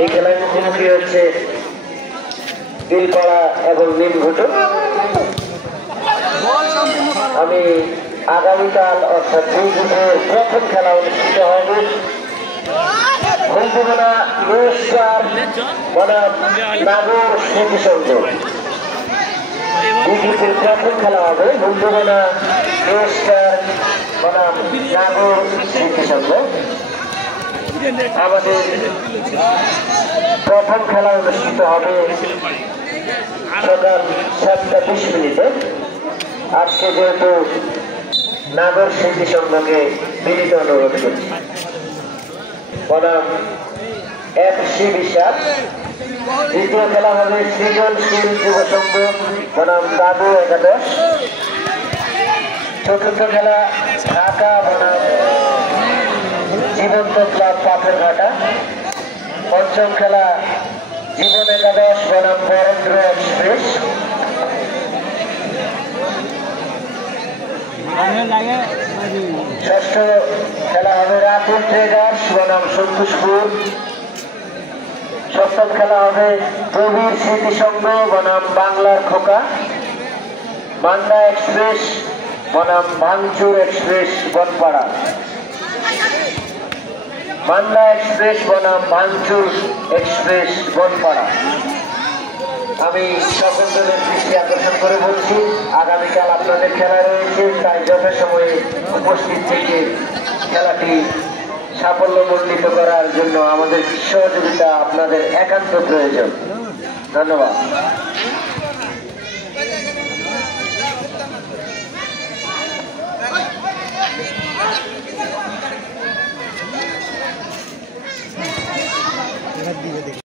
এই খেলার মুখোমুখি হচ্ছে দিলপাড়া এবং নীলঘুটো। আমি আগামীকাল অর্থাৎ নীলঘুটোর প্রথম খেলা অনুষ্ঠিত হবে বন্ধুগণা নমস্কার বনাম নাগর স্মৃতিসংঘ। নীলঘুটোর প্রথম খেলা হবে বন্ধুগণা নমস্কার বনাম নাগর স্মৃতিসংঘ। আমাদের প্রথম খেলা অনুষ্ঠিত হবে সকাল 7:20। আজকে যেহেতু নাগর স্মৃতি সংঘকে বিনীত অনুরোধ করছি বনাম FC বিশ্বাস। দ্বিতীয় খেলা হবে সৃজনশীল যুব সংঘ বনাম দাদু একাদশ। চতুর্থ খেলা ঢাকা বনাম জীবন্ত ক্লাব পাথরঘাটা। পঞ্চম খেলা জীবন একাদশ বনাম বরেন্দ্র এক্সপ্রেস। ষষ্ঠ খেলা হবে রাতুল ট্রেডার্স বনাম সন্তোষপুর। সপ্তম খেলা হবে প্রবীর স্মৃতিসংঘ বনাম বাংলার খোকা। মান্না এক্সপ্রেস বনাম ভাঙচুর এক্সপ্রেস বনপাড়া। মান্না এক্সপ্রেস বনাম ভাঙচুর এক্সপ্রেস বনপাড়া। আমি সকল দলের দৃষ্টি আকর্ষণ করে বলছি আগামীকাল আপনাদের খেলা রয়েছে, তাই যথাসময়ে উপস্থিত থেকে খেলাটি সাফল্যমণ্ডিত করার জন্য আমাদের সহযোগিতা আপনাদের একান্ত প্রয়োজন। ধন্যবাদ।